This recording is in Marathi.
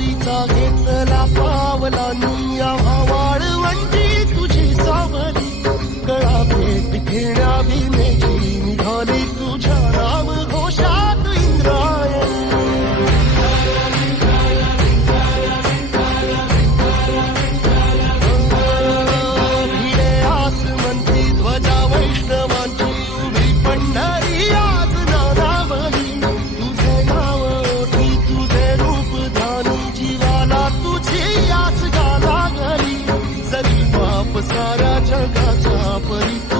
वारीचा घेतला पावला निया सारा जगाचा परिता